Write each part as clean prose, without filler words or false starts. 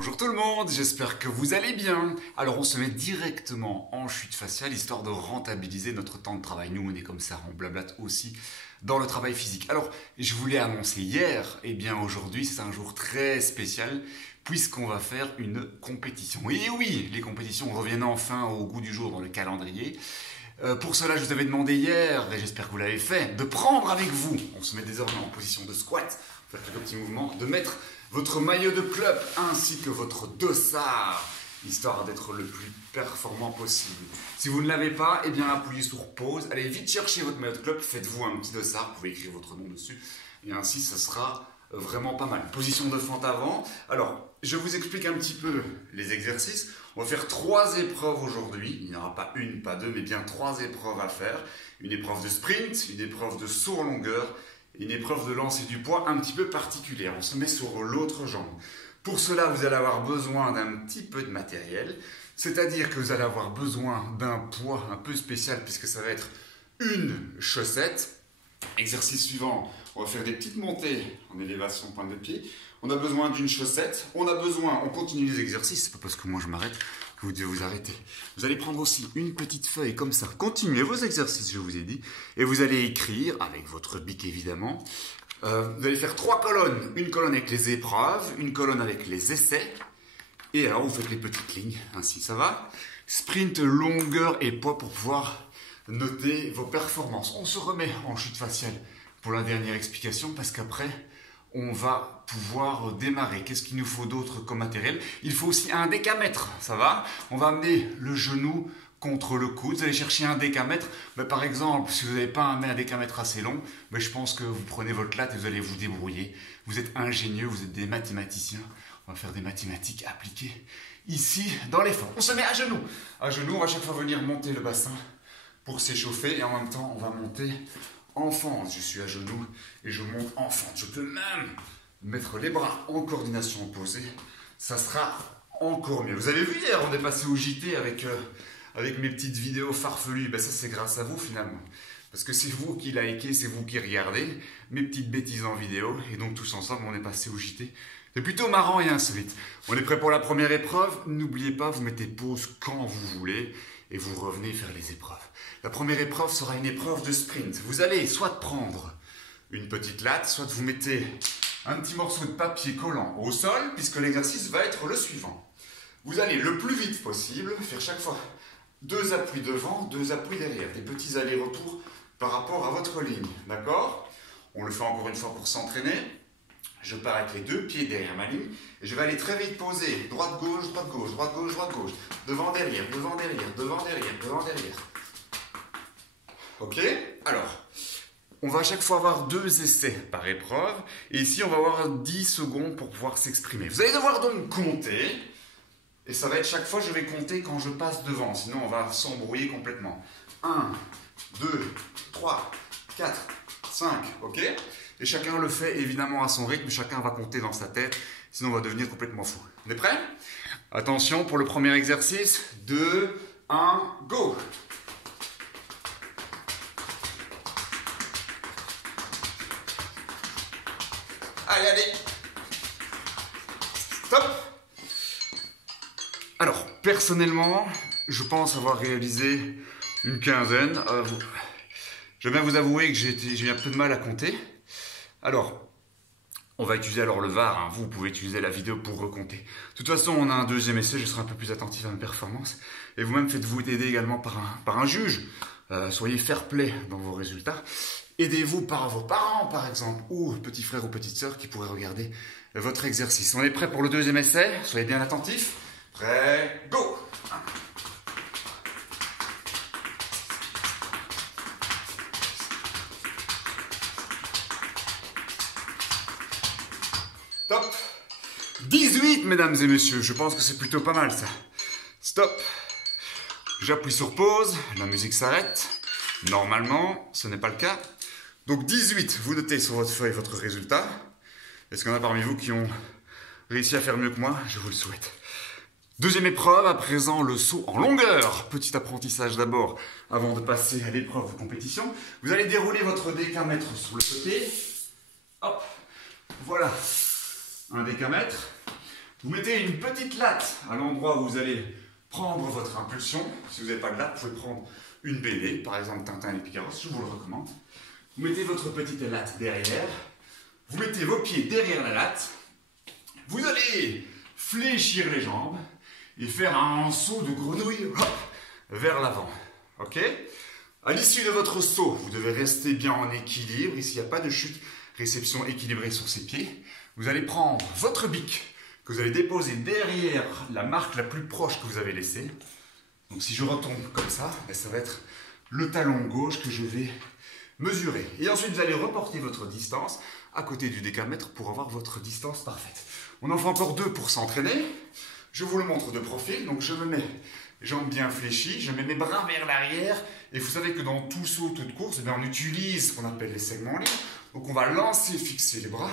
Bonjour tout le monde, j'espère que vous allez bien. Alors on se met directement en chute faciale histoire de rentabiliser notre temps de travail. Nous on est comme ça, on blablate aussi dans le travail physique. Alors je vous l'ai annoncé hier, et bien aujourd'hui c'est un jour très spécial puisqu'on va faire une compétition. Et oui, les compétitions reviennent enfin au goût du jour dans le calendrier. Pour cela, je vous avais demandé hier, et j'espère que vous l'avez fait, de prendre avec vous, on se met désormais en position de squat, faire quelques petits mouvements, de mettre votre maillot de club ainsi que votre dossard, histoire d'être le plus performant possible. Si vous ne l'avez pas, eh bien appuyez sur pause, allez vite chercher votre maillot de club, faites-vous un petit dossard, vous pouvez écrire votre nom dessus, et ainsi ce sera vraiment pas mal. Position de fente avant. Alors, je vous explique un petit peu les exercices. On va faire 3 épreuves aujourd'hui. Il n'y aura pas une, pas deux, mais bien 3 épreuves à faire. Une épreuve de sprint, une épreuve de saut en longueur, une épreuve de lancer du poids un petit peu particulière. On se met sur l'autre jambe. Pour cela, vous allez avoir besoin d'un petit peu de matériel. C'est-à-dire que vous allez avoir besoin d'un poids un peu spécial puisque ça va être une chaussette. Exercice suivant, on va faire des petites montées en élévation pointe de pied. On a besoin d'une chaussette. On continue les exercices. C'est pas parce que moi je m'arrête que vous devez vous arrêter. Vous allez prendre aussi une petite feuille comme ça. Continuez vos exercices, je vous ai dit. Et vous allez écrire, avec votre bic évidemment. Vous allez faire 3 colonnes. Une colonne avec les épreuves, une colonne avec les essais. Et alors vous faites les petites lignes. Ainsi, ça va? Sprint, longueur et poids pour pouvoir noter vos performances. On se remet en chute faciale pour la dernière explication parce qu'après, on va pouvoir démarrer. Qu'est-ce qu'il nous faut d'autre comme matériel? Il faut aussi un décamètre, ça va? On va amener le genou contre le coude. Vous allez chercher un décamètre. Mais par exemple, si vous n'avez pas un décamètre assez long, mais je pense que vous prenez votre latte et vous allez vous débrouiller. Vous êtes ingénieux, vous êtes des mathématiciens. On va faire des mathématiques appliquées ici dans l'effort. On se met à genoux. À genoux, on va chaque fois venir monter le bassin pour s'échauffer et en même temps on va monter en fente. Je suis à genoux et je monte en fente. Je peux même mettre les bras en coordination opposée. Ça sera encore mieux. Vous avez vu hier, on est passé au JT avec mes petites vidéos farfelues. Ben ça c'est grâce à vous finalement. Parce que c'est vous qui likez, c'est vous qui regardez mes petites bêtises en vidéo. Et donc tous ensemble on est passé au JT. C'est plutôt marrant et insolite. On est prêt pour la première épreuve. N'oubliez pas, vous mettez pause quand vous voulez. Et vous revenez faire les épreuves. La première épreuve sera une épreuve de sprint. Vous allez soit prendre une petite latte, soit vous mettez un petit morceau de papier collant au sol, puisque l'exercice va être le suivant. Vous allez le plus vite possible faire chaque fois 2 appuis devant, 2 appuis derrière, des petits allers-retours par rapport à votre ligne. D'accord? On le fait encore une fois pour s'entraîner. Je pars avec les 2 pieds derrière ma ligne et je vais aller très vite poser droite-gauche, droite-gauche, droite-gauche, droite-gauche, devant-derrière, devant-derrière, devant-derrière, devant-derrière. Ok? Alors, on va à chaque fois avoir 2 essais par épreuve et ici on va avoir 10 secondes pour pouvoir s'exprimer. Vous allez devoir donc compter et ça va être chaque fois je vais compter quand je passe devant, sinon on va s'embrouiller complètement. 1, 2, 3, 4, 5, ok? Et chacun le fait évidemment à son rythme, chacun va compter dans sa tête, sinon on va devenir complètement fou. On est prêts? Attention pour le premier exercice, 2, 1, go! Allez, allez! Stop! Alors, personnellement, je pense avoir réalisé une quinzaine. Je vais bien vous avouer que j'ai eu un peu de mal à compter. Alors, on va utiliser alors le VAR, hein. Vous pouvez utiliser la vidéo pour recompter. De toute façon, on a un deuxième essai, je serai un peu plus attentif à mes performances. Et vous-même, faites-vous aider également par un juge. Soyez fair-play dans vos résultats. Aidez-vous par vos parents, par exemple, ou petits frères ou petites sœurs qui pourraient regarder votre exercice. On est prêt pour le deuxième essai? Soyez bien attentifs. Prêt, go! Top. 18, mesdames et messieurs. Je pense que c'est plutôt pas mal, ça. Stop. J'appuie sur pause. La musique s'arrête. Normalement, ce n'est pas le cas. Donc 18, vous notez sur votre feuille votre résultat. Est-ce qu'il y en a parmi vous qui ont réussi à faire mieux que moi? Je vous le souhaite. Deuxième épreuve, à présent le saut en longueur. Petit apprentissage d'abord, avant de passer à l'épreuve de compétition. Vous allez dérouler votre décamètre sur le côté. Hop, voilà, un décamètre. Vous mettez une petite latte à l'endroit où vous allez prendre votre impulsion. Si vous n'avez pas de latte, vous pouvez prendre une BD, par exemple Tintin et Picaros, je vous le recommande. Vous mettez votre petite latte derrière. Vous mettez vos pieds derrière la latte. Vous allez fléchir les jambes et faire un saut de grenouille hop, vers l'avant. Ok? À l'issue de votre saut, vous devez rester bien en équilibre. Ici, il n'y a pas de chute. Réception équilibrée sur ses pieds. Vous allez prendre votre bic que vous allez déposer derrière la marque la plus proche que vous avez laissée. Donc si je retombe comme ça, ça va être le talon gauche que je vais mesurer. Et ensuite, vous allez reporter votre distance à côté du décamètre pour avoir votre distance parfaite. On en fait encore 2 pour s'entraîner. Je vous le montre de profil. Donc je me mets jambes bien fléchies, je mets mes bras vers l'arrière. Et vous savez que dans tout saut, toute course, on utilise ce qu'on appelle les segments libres. Donc on va lancer, fixer les bras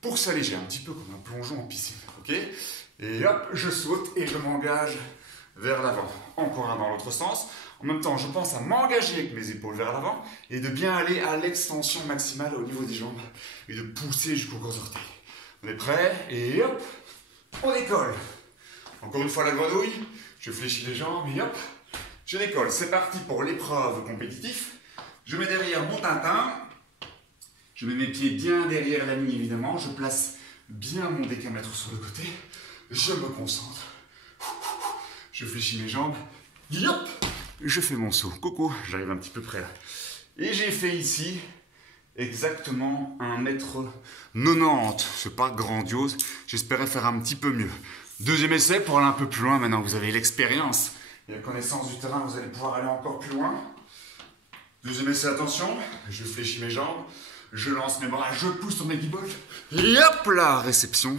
pour s'alléger un petit peu comme un plongeon en piscine. Okay, et hop, je saute et je m'engage vers l'avant. Encore un dans l'autre sens. En même temps, je pense à m'engager avec mes épaules vers l'avant et de bien aller à l'extension maximale au niveau des jambes et de pousser jusqu'aux gros orteils. On est prêt et hop, on décolle. Encore une fois la grenouille, je fléchis les jambes et hop, je décolle. C'est parti pour l'épreuve compétitive. Je mets derrière mon Tintin. Je mets mes pieds bien derrière la ligne évidemment. Je place bien mon décamètre sur le côté. Je me concentre. Je fléchis mes jambes. Yop, je fais mon saut. Coucou, j'arrive un petit peu près là. Et j'ai fait ici exactement 1m90. C'est pas grandiose. J'espérais faire un petit peu mieux. Deuxième essai pour aller un peu plus loin. Maintenant vous avez l'expérience et la connaissance du terrain, vous allez pouvoir aller encore plus loin. Deuxième essai, attention. Je fléchis mes jambes. Je lance mes bras, je pousse sur mes guibolles. Et hop là, réception.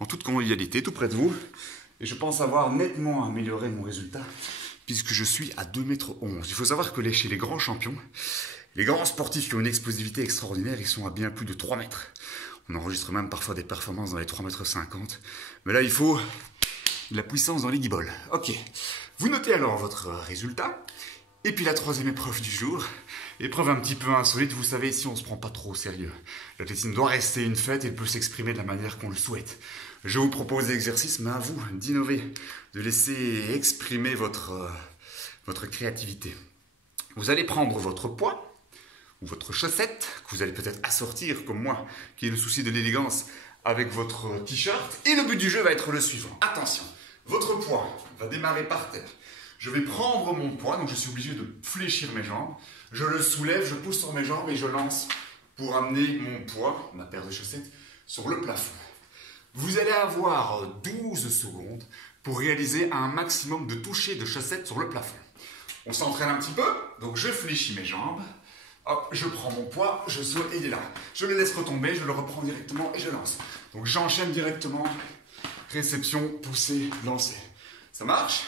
En toute convivialité, tout près de vous. Et je pense avoir nettement amélioré mon résultat puisque je suis à 2,11 m. Il faut savoir que chez les grands champions, les grands sportifs qui ont une explosivité extraordinaire, ils sont à bien plus de 3 mètres. On enregistre même parfois des performances dans les 3,50 m. Mais là, il faut de la puissance dans les guibolles. Ok. Vous notez alors votre résultat. Et puis la troisième épreuve du jour, épreuve un petit peu insolite, vous savez, ici on ne se prend pas trop au sérieux. L'athlétisme doit rester une fête et peut s'exprimer de la manière qu'on le souhaite. Je vous propose des exercices, mais à vous d'innover, de laisser exprimer votre créativité. Vous allez prendre votre poids, ou votre chaussette, que vous allez peut-être assortir, comme moi, qui ai le souci de l'élégance, avec votre t-shirt. Et le but du jeu va être le suivant. Attention, votre poids va démarrer par terre. Je vais prendre mon poids, donc je suis obligé de fléchir mes jambes. Je le soulève, je pousse sur mes jambes et je lance pour amener mon poids, ma paire de chaussettes, sur le plafond. Vous allez avoir 12 secondes pour réaliser un maximum de touchés de chaussettes sur le plafond. On s'entraîne un petit peu, donc je fléchis mes jambes. Hop, je prends mon poids, je saute et il est là. Je le laisse retomber, je le reprends directement et je lance. Donc j'enchaîne directement, réception, pousser, lancer. Ça marche ?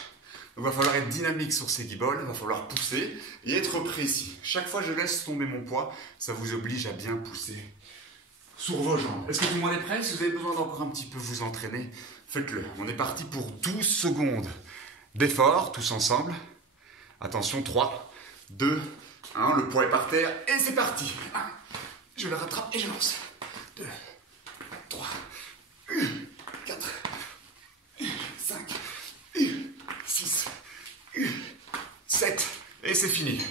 Donc il va falloir être dynamique sur ces guibolles, il va falloir pousser et être précis. Chaque fois que je laisse tomber mon poids, ça vous oblige à bien pousser sur vos jambes. Est-ce que tout le monde est prêt? Si vous avez besoin d'encore un petit peu vous entraîner, faites-le. On est parti pour 12 secondes d'effort, tous ensemble. Attention, 3, 2, 1, le poids est par terre et c'est parti. 1, je le rattrape et je lance. 2, 3, 4, 5, 6, 7, et c'est fini.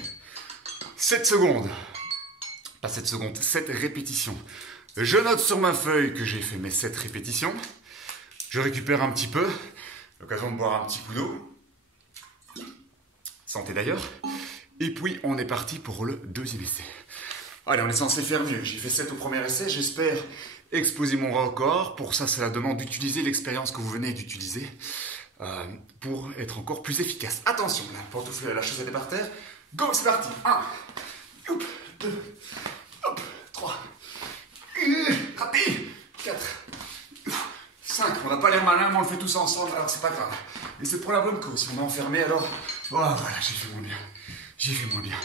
7 secondes. Pas 7 secondes, 7 répétitions. Je note sur ma feuille que j'ai fait mes 7 répétitions. Je récupère un petit peu. L'occasion de boire un petit coup d'eau. Santé d'ailleurs. Et puis, on est parti pour le deuxième essai. Allez, on est censé faire mieux. J'ai fait 7 au premier essai. J'espère exploser mon record. Pour ça, cela demande d'utiliser l'expérience que vous venez d'utiliser. Pour être encore plus efficace. Attention, la pantoufle, la chaussette est par terre. Go, c'est parti. 1, 2, 3, rapide, 4, 5. On n'a pas l'air malin, mais on le fait tous ensemble, alors c'est pas grave. Et c'est pour la bonne cause. Si on est enfermé, alors... Oh, voilà, j'ai fait moins bien. J'ai fait moins bien.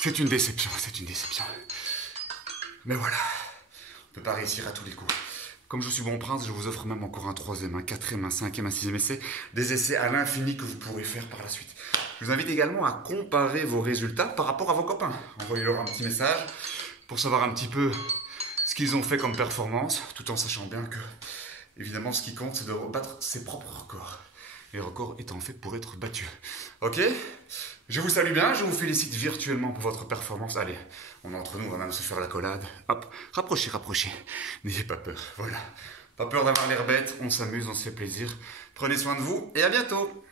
C'est une déception, c'est une déception. Mais voilà, on ne peut pas réussir à tous les coups. Comme je suis bon prince, je vous offre même encore un troisième, un quatrième, un cinquième, un sixième essai. Des essais à l'infini que vous pourrez faire par la suite. Je vous invite également à comparer vos résultats par rapport à vos copains. Envoyez-leur un petit message pour savoir un petit peu ce qu'ils ont fait comme performance, tout en sachant bien que Évidemment, ce qui compte, c'est de battre ses propres records. Les records étant faits pour être battus. Ok? Je vous salue bien, je vous félicite virtuellement pour votre performance. Allez, on est entre nous, on va même se faire l'accolade. Hop, rapprochez, rapprochez. N'ayez pas peur, voilà. Pas peur d'avoir l'air bête, on s'amuse, on se fait plaisir. Prenez soin de vous et à bientôt!